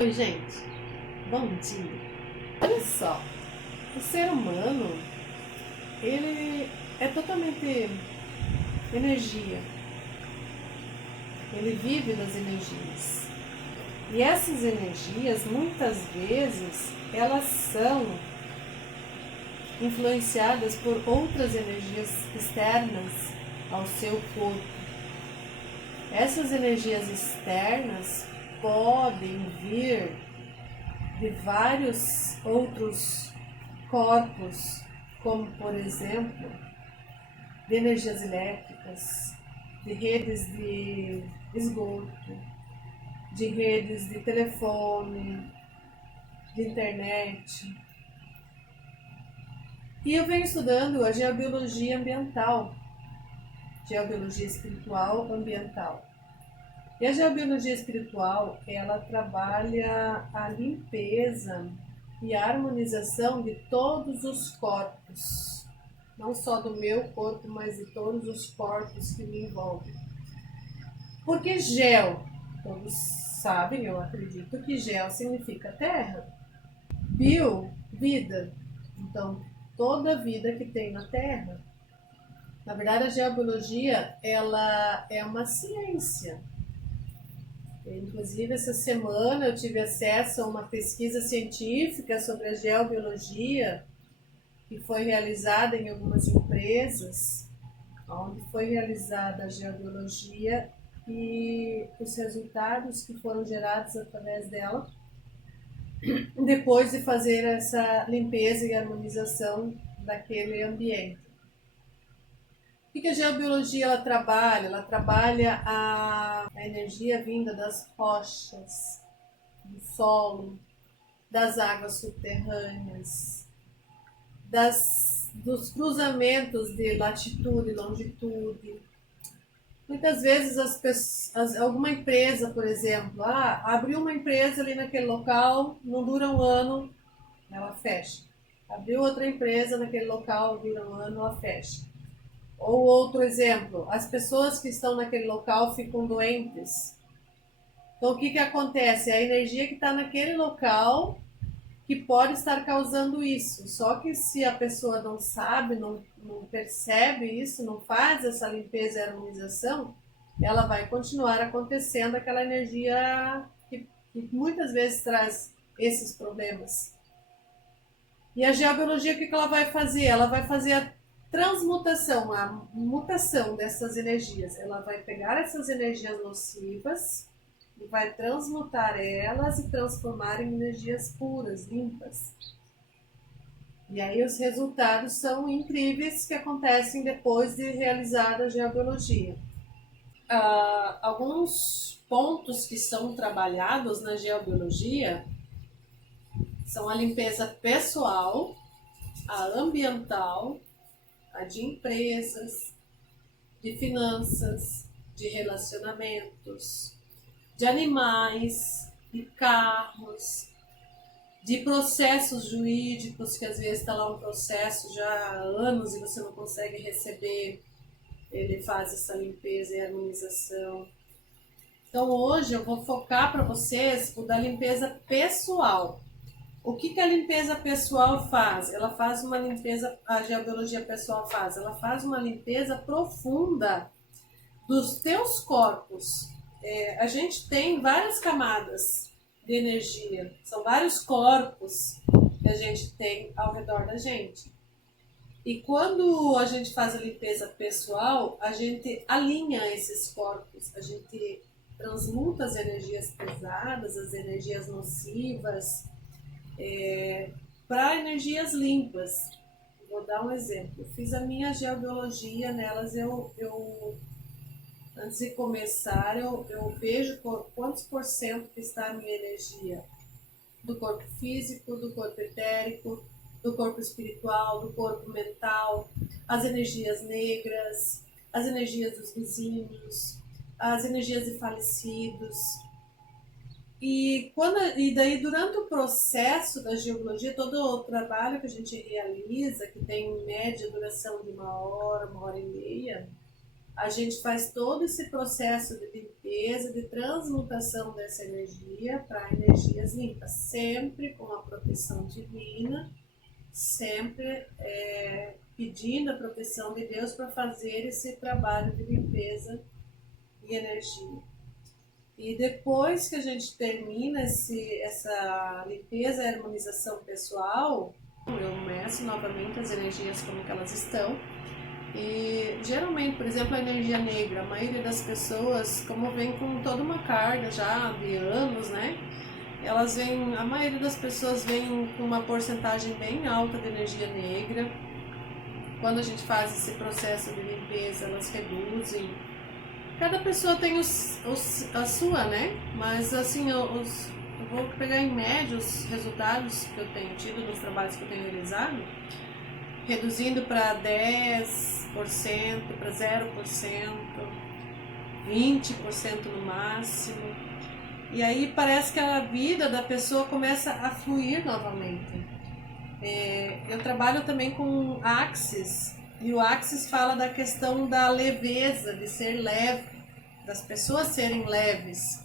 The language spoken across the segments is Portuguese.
Oi, gente. Bom dia. Olha só, o ser humano, ele é totalmente energia. Ele vive das energias. E essas energias, muitas vezes, elas são influenciadas por outras energias externas ao seu corpo. Essas energias externas podem vir de vários outros corpos, como por exemplo, de energias elétricas, de redes de esgoto, de redes de telefone, de internet. E eu venho estudando a geobiologia ambiental, geobiologia espiritual ambiental. E a geobiologia espiritual, ela trabalha a limpeza e a harmonização de todos os corpos, não só do meu corpo, mas de todos os corpos que me envolvem. Porque geo, todos sabem, eu acredito que geo significa terra, bio, vida. Então, toda a vida que tem na terra. Na verdade, a geobiologia, ela é uma ciência. Inclusive, essa semana eu tive acesso a uma pesquisa científica sobre a geobiologia que foi realizada em algumas empresas, onde foi realizada a geobiologia e os resultados que foram gerados através dela, depois de fazer essa limpeza e harmonização daquele ambiente. O que a geobiologia ela trabalha? Ela trabalha a energia vinda das rochas, do solo, das águas subterrâneas, dos cruzamentos de latitude e longitude. Muitas vezes alguma empresa, por exemplo, abriu uma empresa ali naquele local, não dura um ano, ela fecha. Abriu outra empresa naquele local, dura um ano, ela fecha. Ou outro exemplo, as pessoas que estão naquele local ficam doentes. Então o que acontece? A energia que está naquele local que pode estar causando isso. Só que se a pessoa não sabe, não percebe isso, não faz essa limpeza e harmonização, ela vai continuar acontecendo aquela energia que muitas vezes traz esses problemas. E a geobiologia, o que ela vai fazer? Ela vai fazer a transmutação, a mutação dessas energias. Ela vai pegar essas energias nocivas e vai transmutar elas e transformar em energias puras, limpas. E aí os resultados são incríveis que acontecem depois de realizar a geobiologia. Alguns pontos que são trabalhados na geobiologia são a limpeza pessoal, a ambiental, a de empresas, de finanças, de relacionamentos, de animais, de carros, de processos jurídicos, que às vezes está lá um processo já há anos e você não consegue receber, ele faz essa limpeza e harmonização. Então hoje eu vou focar para vocês o da limpeza pessoal. O que a limpeza pessoal faz? Ela faz uma limpeza, a geobiologia pessoal faz, ela faz uma limpeza profunda dos teus corpos. A gente tem várias camadas de energia, são vários corpos que a gente tem ao redor da gente. E quando a gente faz a limpeza pessoal, a gente alinha esses corpos, a gente transmuta as energias pesadas, as energias nocivas, para energias limpas. Vou dar um exemplo. Eu fiz a minha geobiologia, nelas antes de começar, eu vejo quantos por cento que está a minha energia do corpo físico, do corpo etérico, do corpo espiritual, do corpo mental, as energias negras, as energias dos vizinhos, as energias de falecidos. E daí durante o processo da geobiologia, todo o trabalho que a gente realiza, que tem em média duração de uma hora e meia, a gente faz todo esse processo de limpeza, de transmutação dessa energia para energias limpas, sempre com a proteção divina, sempre pedindo a proteção de Deus para fazer esse trabalho de limpeza e energia. E depois que a gente termina essa limpeza e harmonização pessoal, eu meço novamente as energias como que elas estão. E geralmente, por exemplo, a energia negra, a maioria das pessoas, como vem com toda uma carga já de anos, né? Elas vêm, a maioria das pessoas vem com uma porcentagem bem alta de energia negra. Quando a gente faz esse processo de limpeza, elas reduzem. Cada pessoa tem a sua, né? Mas assim, eu vou pegar em média os resultados que eu tenho tido nos trabalhos que eu tenho realizado, reduzindo para 10%, para 0%, 20% no máximo. E aí parece que a vida da pessoa começa a fluir novamente. Eu trabalho também com Axis, e o Axis fala da questão da leveza, de ser leve, das pessoas serem leves.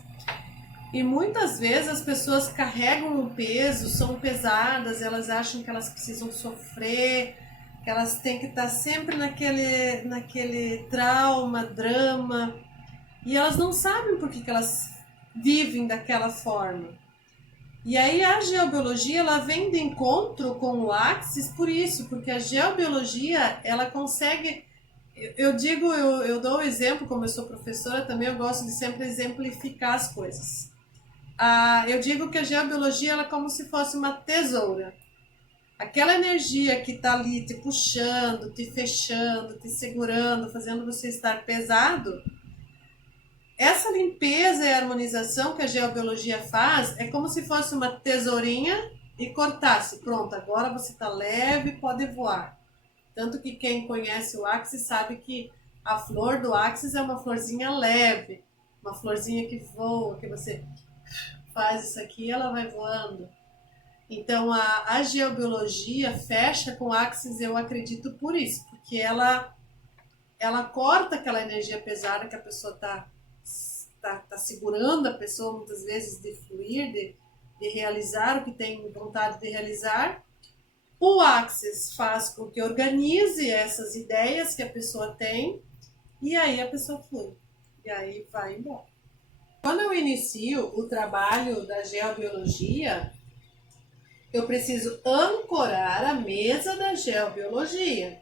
E muitas vezes as pessoas carregam um peso, são pesadas, elas acham que elas precisam sofrer, que elas têm que estar sempre naquele trauma, drama, e elas não sabem por que elas vivem daquela forma. E aí a geobiologia, ela vem de encontro com o Axis por isso, porque a geobiologia, ela consegue, eu dou o exemplo, como eu sou professora também, eu gosto de sempre exemplificar as coisas. Eu digo que a geobiologia, ela é como se fosse uma tesoura. Aquela energia que está ali te puxando, te fechando, te segurando, fazendo você estar pesado, essa limpeza e harmonização que a geobiologia faz é como se fosse uma tesourinha e cortasse. Pronto, agora você está leve, pode voar. Tanto que quem conhece o Axis sabe que a flor do Axis é uma florzinha leve, uma florzinha que voa, que você faz isso aqui e ela vai voando. Então a geobiologia fecha com o Axis, eu acredito por isso, porque ela corta aquela energia pesada que a pessoa está segurando a pessoa muitas vezes de fluir, de realizar o que tem vontade de realizar. O Axis faz com que organize essas ideias que a pessoa tem e aí a pessoa flui. E aí vai embora. Quando eu inicio o trabalho da geobiologia, eu preciso ancorar a mesa da geobiologia.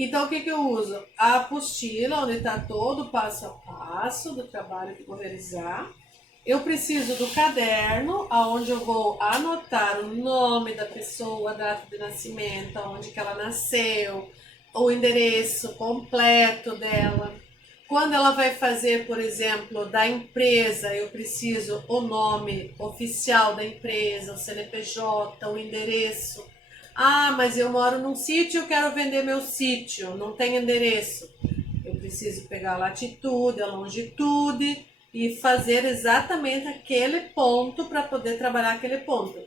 Então, o que eu uso? A apostila, onde está todo o passo a passo do trabalho que vou realizar. Eu preciso do caderno, onde eu vou anotar o nome da pessoa, a data de nascimento, onde que ela nasceu, o endereço completo dela. Quando ela vai fazer, por exemplo, da empresa, eu preciso o nome oficial da empresa, o CNPJ, o endereço. Mas eu moro num sítio, eu quero vender meu sítio, não tem endereço. Eu preciso pegar a latitude, a longitude e fazer exatamente aquele ponto para poder trabalhar aquele ponto.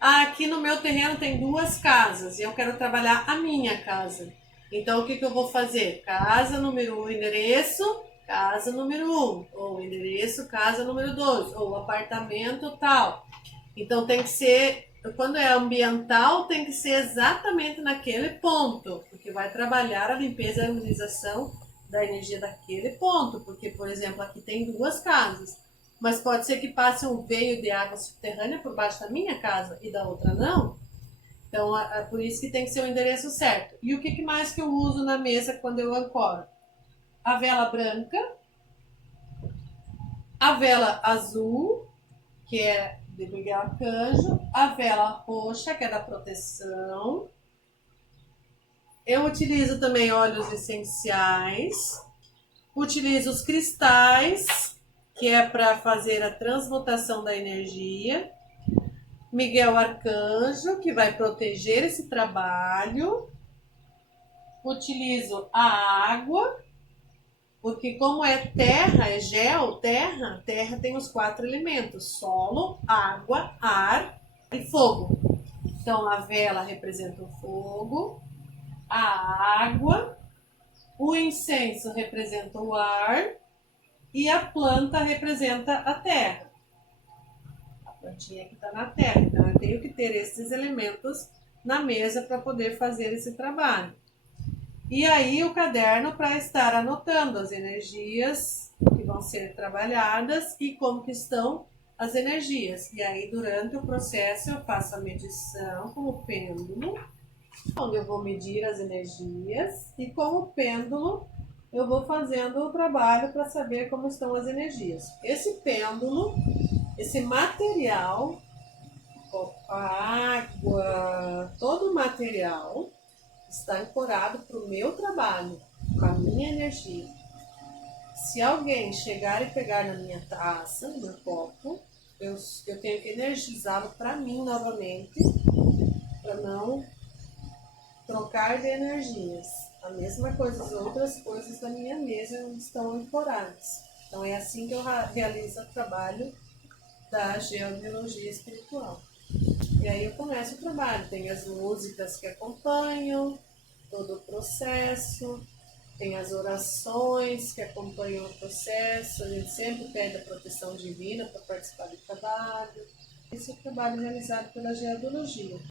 Aqui no meu terreno tem 2 casas e eu quero trabalhar a minha casa. Então o que eu vou fazer? Casa número 1, endereço, casa número 1, ou endereço, casa número 2, ou apartamento tal. Então tem que ser... Quando é ambiental, tem que ser exatamente naquele ponto, porque vai trabalhar a limpeza e a harmonização da energia daquele ponto, porque, por exemplo, aqui tem 2 casas, mas pode ser que passe um veio de água subterrânea por baixo da minha casa e da outra não. Então, é por isso que tem que ser o endereço certo. E o que mais que eu uso na mesa quando eu ancoro? A vela branca, a vela azul, que é de Miguel Arcanjo, a vela roxa, que é da proteção. Eu utilizo também óleos essenciais, utilizo os cristais, que é para fazer a transmutação da energia. Miguel Arcanjo, que vai proteger esse trabalho. Utilizo a água, porque como é terra, é gel, terra tem os 4 elementos: solo, água, ar e fogo. Então a vela representa o fogo, a água, O incenso representa o ar e a planta representa a terra. A plantinha que está na terra. Então eu tenho que ter esses elementos na mesa para poder fazer esse trabalho. E aí o caderno para estar anotando as energias que vão ser trabalhadas e como que estão as energias. E aí durante o processo eu faço a medição com o pêndulo, onde eu vou medir as energias, e com o pêndulo eu vou fazendo o trabalho para saber como estão as energias. Esse pêndulo, esse material, a água, todo o material está ancorado para o meu trabalho, com a minha energia. Se alguém chegar e pegar na minha taça, no meu copo, eu tenho que energizá-lo para mim novamente, para não trocar de energias. A mesma coisa, as outras coisas da minha mesa estão ancoradas. Então é assim que eu realizo o trabalho da geobiologia espiritual. E aí eu começo o trabalho. Tem as músicas que acompanham todo o processo, tem as orações que acompanham o processo. A gente sempre pede a proteção divina para participar do trabalho. Esse é o trabalho realizado pela geobiologia.